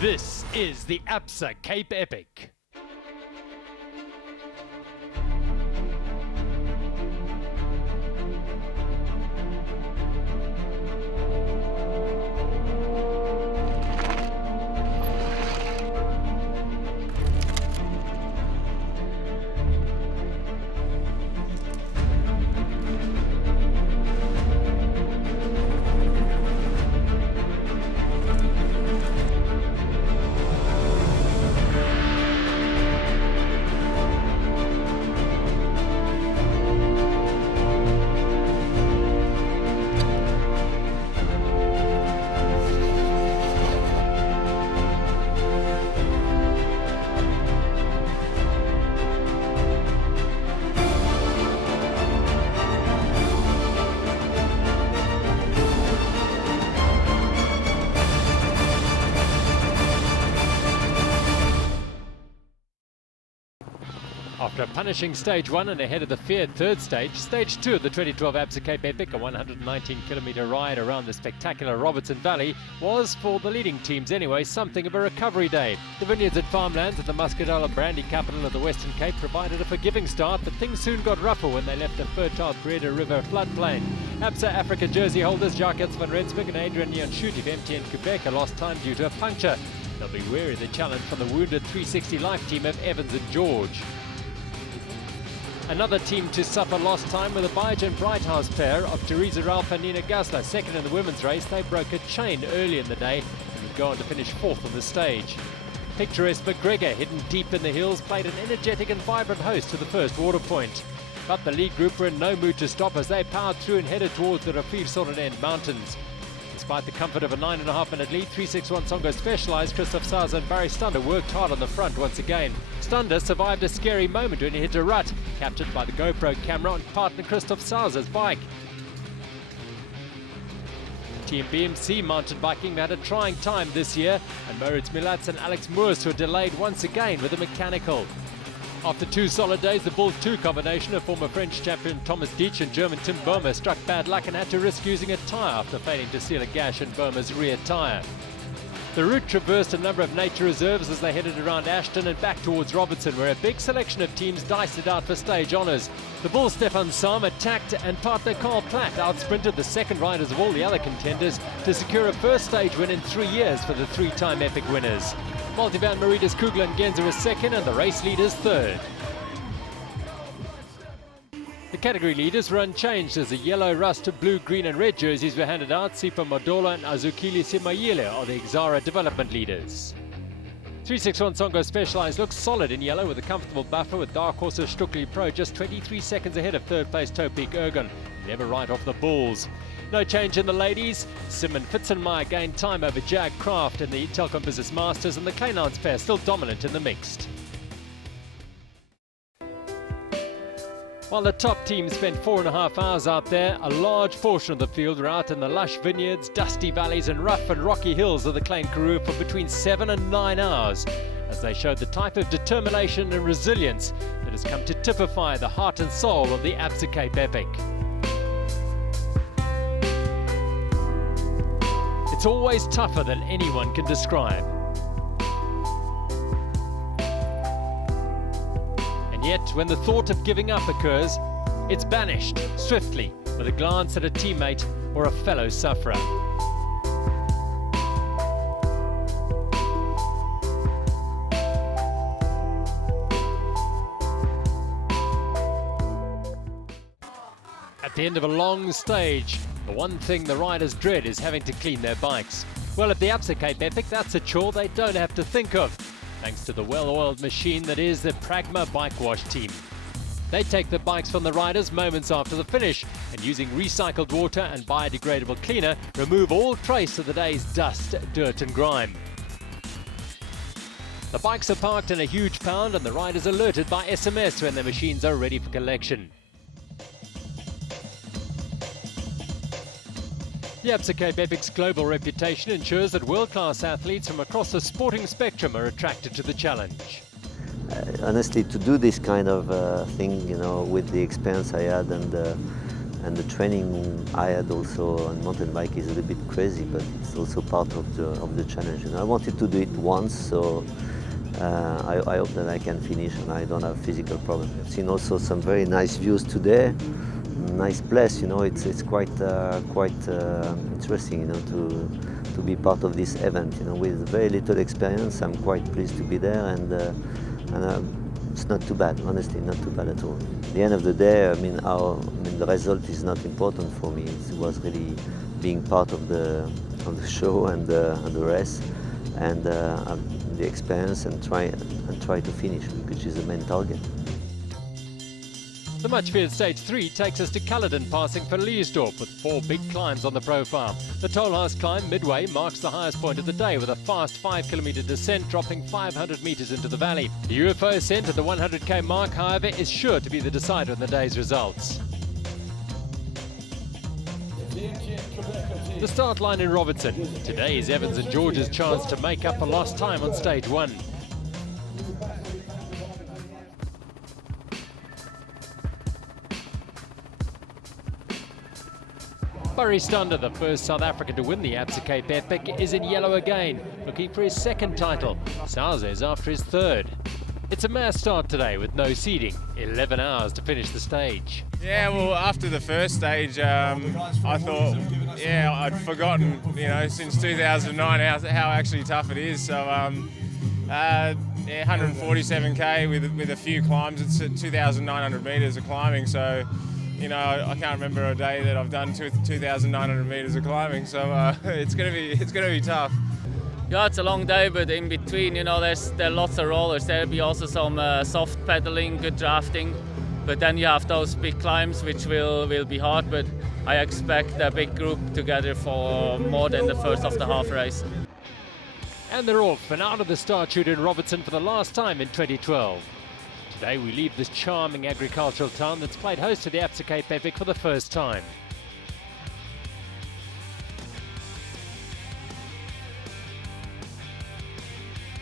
This is the Absa Cape Epic. After a punishing stage 1 and ahead of the feared third stage, stage 2 of the 2012 Absa Cape Epic, a 119-kilometre ride around the spectacular Robertson Valley, was, for the leading teams anyway, something of a recovery day. The vineyards and farmlands at the Muscatella brandy capital of the Western Cape provided a forgiving start, but things soon got rougher when they left the fertile Breda River floodplain. Absa Africa jersey holders Jacques van Rensburg and Adrian Nyanshoot of MTN Quebec lost time due to a puncture. They'll be wary of the challenge from the wounded 360 Life team of Evans and George. Another team to suffer lost time were the Bajan Brighthouse pair of Teresa Ralph and Nina Gasler. Second in the women's race, they broke a chain early in the day and would go on to finish fourth on the stage. Picturesque McGregor, hidden deep in the hills, played an energetic and vibrant host to the first water point. But the lead group were in no mood to stop as they powered through and headed towards the Rafir Sorenend Mountains. Despite the comfort of a 9.5-minute lead, 361 Songo Specialized Christoph Sauser and Barry Stunder worked hard on the front once again. Stunder survived a scary moment when he hit a rut, captured by the GoPro camera on partner Christoph Sauser's bike. Team BMC mountain biking had a trying time this year, and Moritz Milatz and Alex Moers were delayed once again with a mechanical. After 2 solid days, the Bulls 2 combination of former French champion Thomas Dietsch and German Tim Boehmer struck bad luck and had to risk using a tyre after failing to seal a gash in Boehmer's rear tyre. The route traversed a number of nature reserves as they headed around Ashton and back towards Robertson, where a big selection of teams diced it out for stage honours. The Bulls' Stefan Sam attacked and partner Carl Platt outsprinted the second riders of all the other contenders to secure a first stage win in 3 years for the 3-time Epic winners. Multivan Mauritius Kugler and Genza was second and the race leaders third. The category leaders were unchanged as the yellow, rust, blue, green and red jerseys were handed out. Sipa Madola and Azukili Simayile are the Exara development leaders. 361 Songo Specialized looks solid in yellow with a comfortable buffer, with Dark Horse's Stukli Pro just 23 seconds ahead of third place Topic Ergon, never right off the Bulls. No change in the ladies. Simon Fitzenmeyer gained time over Jag Kraft in the Telkom Business Masters, and the Kleinans pair still dominant in the mixed. While the top team spent 4.5 hours out there, a large portion of the field were out in the lush vineyards, dusty valleys and rough and rocky hills of the Klein Karoo for between 7 and 9 hours, as they showed the type of determination and resilience that has come to typify the heart and soul of the Absa Cape Epic. It's always tougher than anyone can describe. And yet, when the thought of giving up occurs, it's banished swiftly with a glance at a teammate or a fellow sufferer. At the end of a long stage, the one thing the riders dread is having to clean their bikes. Well, at the Absa Cape Epic, that's a chore they don't have to think of, thanks to the well-oiled machine that is the Pragma Bike Wash team. They take the bikes from the riders moments after the finish and, using recycled water and biodegradable cleaner, remove all trace of the day's dust, dirt and grime. The bikes are parked in a huge pound and the riders alerted by SMS when their machines are ready for collection. The Absa Cape Epic's global reputation ensures that world-class athletes from across the sporting spectrum are attracted to the challenge. Honestly, to do this kind of thing, with the experience I had and And the training I had also on mountain bike is a little bit crazy, but it's also part of the challenge. I wanted to do it once, so I hope that I can finish and I don't have physical problems. I've seen also some very nice views today. Nice place, it's quite interesting, to be part of this event. With very little experience, I'm quite pleased to be there, and it's not too bad. Honestly, not too bad at all. At the end of the day, the result is not important for me. It was really being part of the show and the race, and the experience, and try to finish, which is the main target. The much feared Stage 3 takes us to Culloden, passing for Leesdorp with 4 big climbs on the profile. The Tolhuis climb midway marks the highest point of the day with a fast 5-kilometre descent dropping 500 metres into the valley. The UFO ascent at the 100k mark, however, is sure to be the decider in the day's results. The start line in Robertson. Today is Evans and George's chance to make up for lost time on Stage 1. Barry Stander, the first South African to win the Absa Cape Epic, is in yellow again, looking for his second title. Sauze is after his third. It's a mass start today with no seeding, 11 hours to finish the stage. Yeah, well, after the first stage, I thought, I'd forgotten, since 2009 how actually tough it is. So, 147k with a few climbs. It's 2,900 metres of climbing. So, I can't remember a day that I've done 2,900 metres of climbing. So it's gonna be tough. Yeah, it's a long day, but in between, there are lots of rollers. There'll be also some soft pedaling, good drafting, but then you have those big climbs, which will be hard. But I expect a big group together for more than the first of the half race. And they're off and out of the start chute in Robertson for the last time in 2012. Today we leave this charming agricultural town that's played host to the Absa Cape Epic for the first time.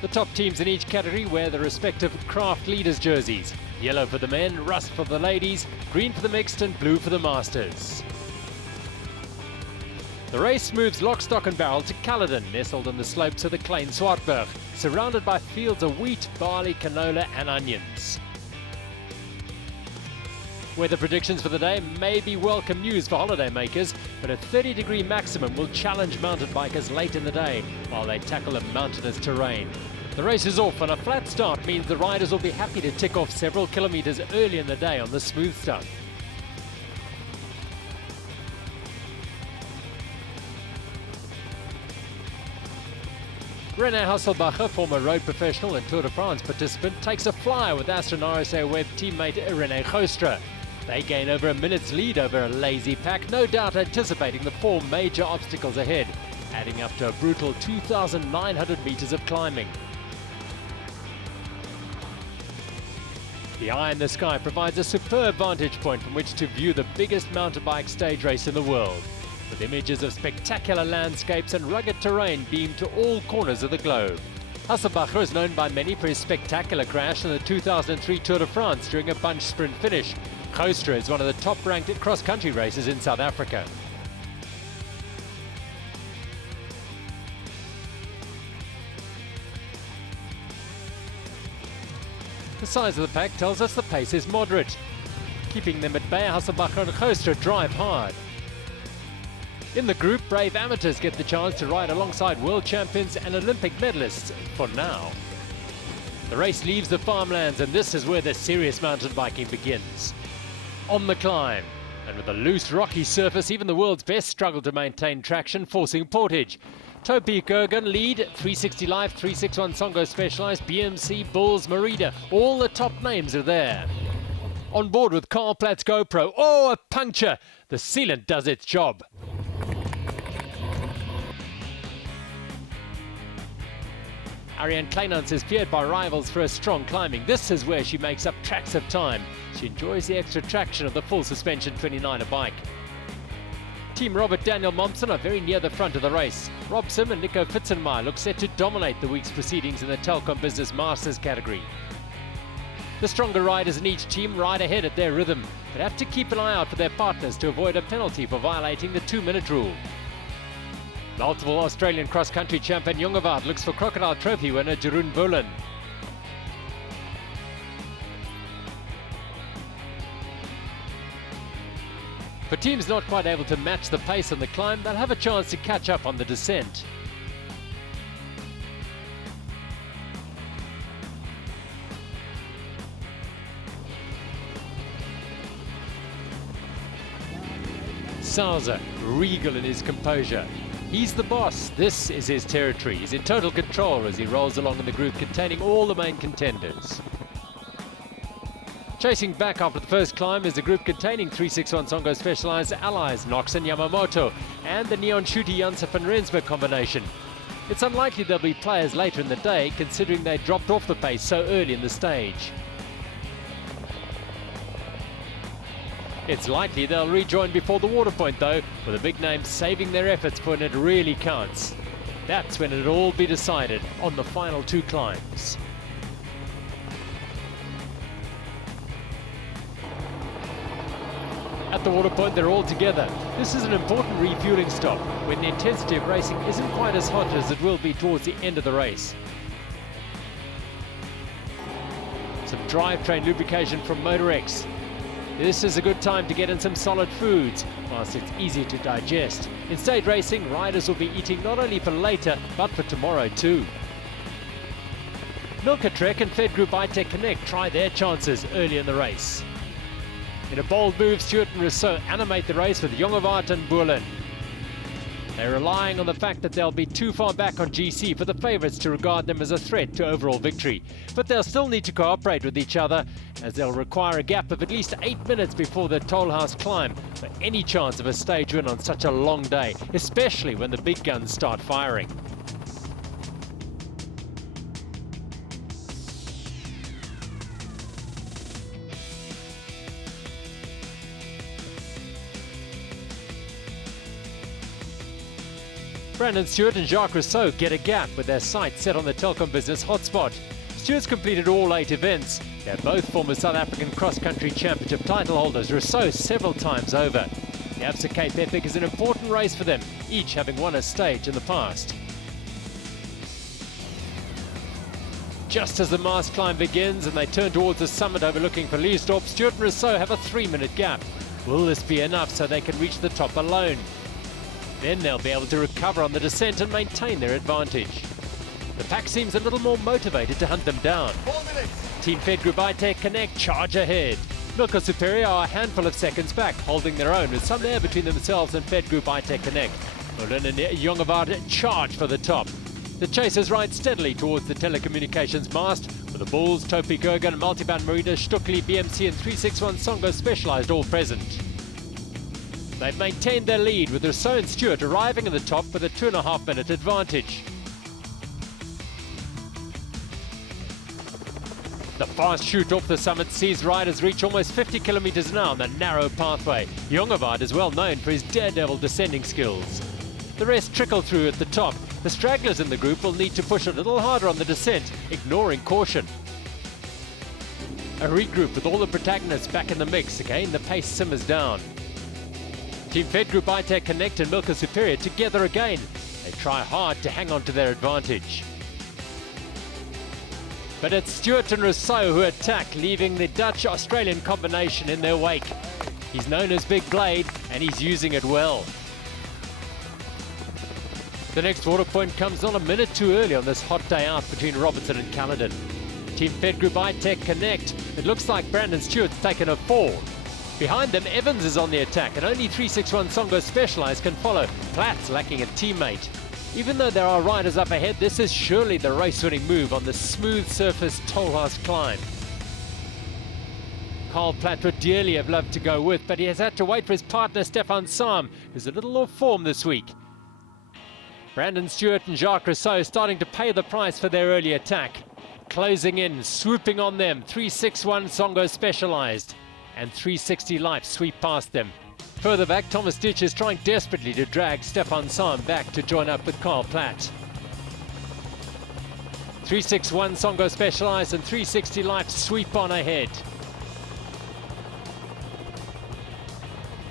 The top teams in each category wear the respective craft leaders jerseys. Yellow for the men, rust for the ladies, green for the mixed and blue for the masters. The race moves lock, stock and barrel to Culloden, nestled on the slopes of the Klein Swartberg, surrounded by fields of wheat, barley, canola and onions. Weather predictions for the day may be welcome news for holidaymakers, but a 30-degree maximum will challenge mountain bikers late in the day while they tackle the mountainous terrain. The race is off, and a flat start means the riders will be happy to tick off several kilometres early in the day on the smooth stuff. René Hasselbacher, former road professional and Tour de France participant, takes a flyer with Aston RSA Web teammate René Goostra. They gain over a minute's lead over a lazy pack, no doubt anticipating the 4 major obstacles ahead, adding up to a brutal 2,900 metres of climbing. The eye in the sky provides a superb vantage point from which to view the biggest mountain bike stage race in the world, with images of spectacular landscapes and rugged terrain beamed to all corners of the globe. Hasselbacher is known by many for his spectacular crash in the 2003 Tour de France during a bunch sprint finish. Goostra is one of the top-ranked cross-country races in South Africa. The size of the pack tells us the pace is moderate. Keeping them at bay, Hasselbacher and Goostra drive hard. In the group, brave amateurs get the chance to ride alongside world champions and Olympic medalists for now. The race leaves the farmlands, and this is where the serious mountain biking begins. On the climb, and with a loose rocky surface, even the world's best struggle to maintain traction, forcing portage. Topi Gergen lead, 360 Life, 361 Songo Specialized, BMC, Bulls, Merida, all the top names are there. On board with Carl Platt's GoPro, oh, a puncture! The sealant does its job. Ariane Kleinans is feared by rivals for her strong climbing. This is where she makes up tracks of time. She enjoys the extra traction of the full suspension 29er bike. Team Robert Daniel Mompson are very near the front of the race. Rob Sim and Nico Fitzenmeier look set to dominate the week's proceedings in the Telkom Business Masters category. The stronger riders in each team ride ahead at their rhythm, but have to keep an eye out for their partners to avoid a penalty for violating the 2-minute rule. Multiple Australian cross-country champion Jongewaard looks for Crocodile Trophy winner Jeroen Boelen. For teams not quite able to match the pace on the climb, they'll have a chance to catch up on the descent. Sauser, regal in his composure. He's the boss. This is his territory. He's in total control as he rolls along in the group containing all the main contenders. Chasing back after the first climb is a group containing 361 Songo Specialized allies Knox and Yamamoto and the Neon Shooty Janse van Rensburg combination. It's unlikely there'll be players later in the day considering they dropped off the pace so early in the stage. It's likely they'll rejoin before the water point though, with the big names saving their efforts for when it really counts. That's when it'll all be decided on the final 2 climbs. At the water point, they're all together. This is an important refueling stop when the intensity of racing isn't quite as hot as it will be towards the end of the race. Some drivetrain lubrication from MotorX. This is a good time to get in some solid foods, whilst it's easy to digest. In stage racing, riders will be eating not only for later, but for tomorrow too. Milka Trek and Fed Group iTech Connect try their chances early in the race. In a bold move, Stewart and Rousseau animate the race with Jongewaard and Boelen. They're relying on the fact that they'll be too far back on GC for the favourites to regard them as a threat to overall victory. But they'll still need to cooperate with each other, as they'll require a gap of at least 8 minutes before the Tollhouse climb for any chance of a stage win on such a long day, especially when the big guns start firing. Brandon Stewart and Jacques Rousseau get a gap with their sights set on the Telkom Business hotspot. Stewart's completed all 8 events. They're both former South African cross-country championship title holders, Rousseau several times over. The Absa Cape Epic is an important race for them, each having won a stage in the past. Just as the mast climb begins and they turn towards the summit overlooking Verliesdorp, Stewart and Rousseau have a 3-minute gap. Will this be enough so they can reach the top alone? Then they'll be able to recover on the descent and maintain their advantage. The pack seems a little more motivated to hunt them down. 4 minutes. Team Fed Group iTech Connect charge ahead. Milka Superior are a handful of seconds back, holding their own with some air between themselves and Fed Group iTech Connect. Boelen and Jongewaard charge for the top. The chasers ride steadily towards the telecommunications mast, with the Bulls, Topi Gergen, Multiband Marina, Stuckli, BMC and 361 Songo Specialized all present. They've maintained their lead with Rousseau and Stewart arriving at the top with a 2.5-minute advantage. The fast shoot off the summit sees riders reach almost 50 kilometers an hour on the narrow pathway. Jongewaard is well known for his daredevil descending skills. The rest trickle through at the top. The stragglers in the group will need to push a little harder on the descent, ignoring caution. A regroup with all the protagonists back in the mix. Again, the pace simmers down. Team Fed Group iTech Connect and Milka Superior together again. They try hard to hang on to their advantage. But it's Stewart and Rousseau who attack, leaving the Dutch-Australian combination in their wake. He's known as Big Blade, and he's using it well. The next water point comes not a minute too early on this hot day out between Robertson and Caledon. Team Fed Group iTech Connect. It looks like Brandon Stewart's taken a fall. Behind them, Evans is on the attack, and only 361 Songo Specialized can follow. Platt's lacking a teammate. Even though there are riders up ahead, this is surely the race-winning move on the smooth surface Tollhouse climb. Carl Platt would dearly have loved to go with, but he has had to wait for his partner Stefan Sam, who's a little off form this week. Brandon Stewart and Jacques Rousseau starting to pay the price for their early attack. Closing in, swooping on them, 361 Songo Specialized. And 360 Life sweep past them. Further back, Thomas Ditch is trying desperately to drag Stefan Sam back to join up with Carl Platt. 361 Songo Specialized and 360 Life sweep on ahead.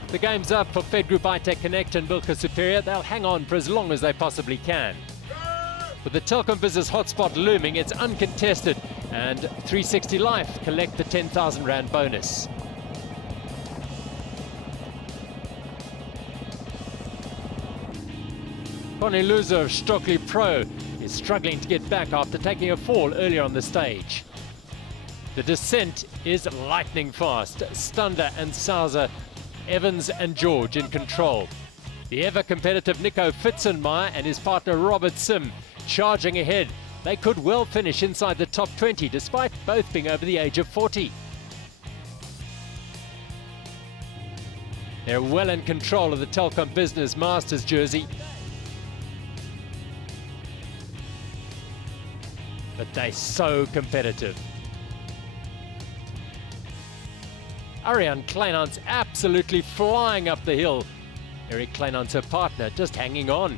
The game's up for Fed Group iTech Connect and Bilka Superior. They'll hang on for as long as they possibly can. With the Telkom Business hotspot looming, it's uncontested, and 360 Life collect the 10,000 Rand bonus. Koniluza of Stockley Pro is struggling to get back after taking a fall earlier on the stage. The descent is lightning fast. Stander and Sauser, Evans and George in control. The ever-competitive Nico Fitzenmeyer and his partner Robert Sim charging ahead. They could well finish inside the top 20 despite both being over the age of 40. They're well in control of the Telkom Business Masters jersey. But they're so competitive. Ariane Kleinant's absolutely flying up the hill. Eric Kleinant's her partner, just hanging on.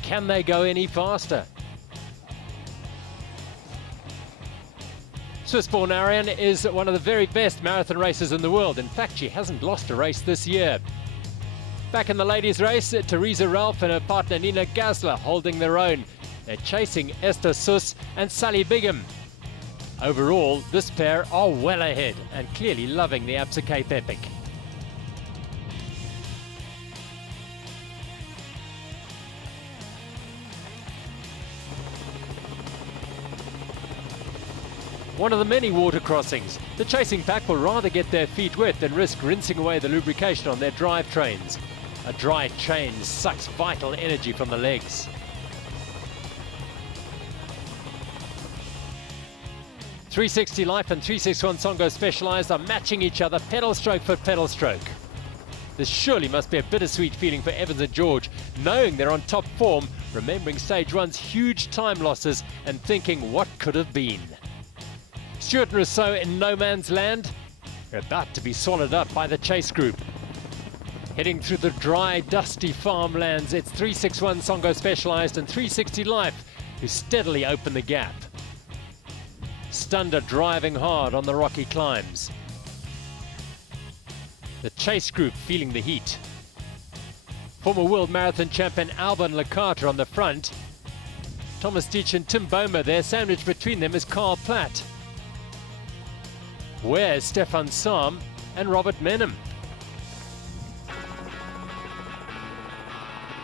Can they go any faster? Swiss-born Ariane is one of the very best marathon racers in the world. In fact, she hasn't lost a race this year. Back in the ladies' race, Theresa Ralph and her partner Nina Gasler holding their own. They're chasing Esther Suss and Sally Bigham. Overall, this pair are well ahead and clearly loving the Absa Cape Epic. One of the many water crossings. The chasing pack will rather get their feet wet than risk rinsing away the lubrication on their drivetrains. A dry chain sucks vital energy from the legs. .360 Life and 361 Songo Specialized are matching each other pedal stroke for pedal stroke. This surely must be a bittersweet feeling for Evans and George, knowing they're on top form, remembering stage one's huge time losses and thinking what could have been. Stuart and Rousseau in no man's land. They're about to be swallowed up by the chase group. Heading through the dry, dusty farmlands, it's 361 Songo Specialized and 360 Life who steadily open the gap. Stander driving hard on the rocky climbs. The chase group feeling the heat. Former world marathon champion Alban Lecata on the front. Thomas Deitch and Tim Bomer there, sandwiched between them is Carl Platt. Where's Stefan Sam and Robert Menem?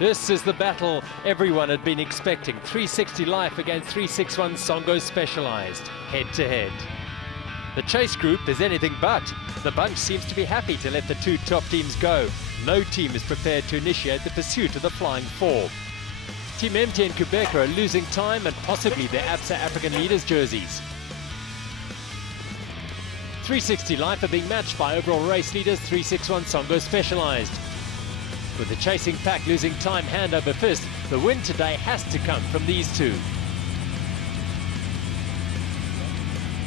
This is the battle everyone had been expecting. 360 Life against 361 Songo Specialized, head to head. The chase group is anything but. The bunch seems to be happy to let the two top teams go. No team is prepared to initiate the pursuit of the Flying Four. Team MT and Quebec are losing time and possibly their Absa African Leaders jerseys. 360 Life are being matched by overall race leaders 361 Songo Specialized. With the chasing pack losing time hand over fist, the win today has to come from these two.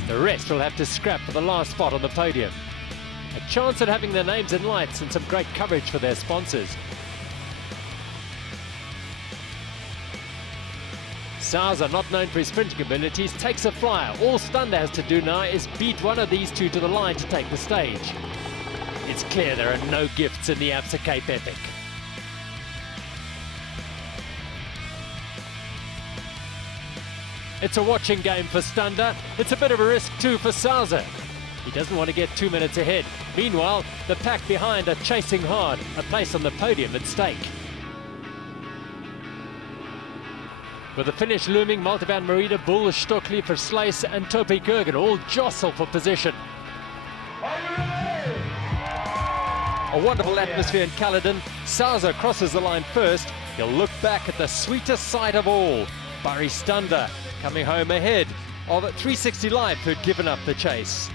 The rest will have to scrap for the last spot on the podium. A chance at having their names in lights and some great coverage for their sponsors. Sauser, not known for his sprinting abilities, takes a flyer. All Stander has to do now is beat one of these two to the line to take the stage. It's clear there are no gifts in the Absa Cape Epic. It's a watching game for Stander. It's a bit of a risk too for Sauser. He doesn't want to get 2 minutes ahead. Meanwhile, the pack behind are chasing hard, a place on the podium at stake. With the finish looming, Multivan Merida, Bull, Stockley, Versluys and Topi Kurgan all jostle for position. A wonderful atmosphere in Caledon. Sauser crosses the line first. He'll look back at the sweetest sight of all. Barry Stander coming home ahead of 360 Life, who'd given up the chase.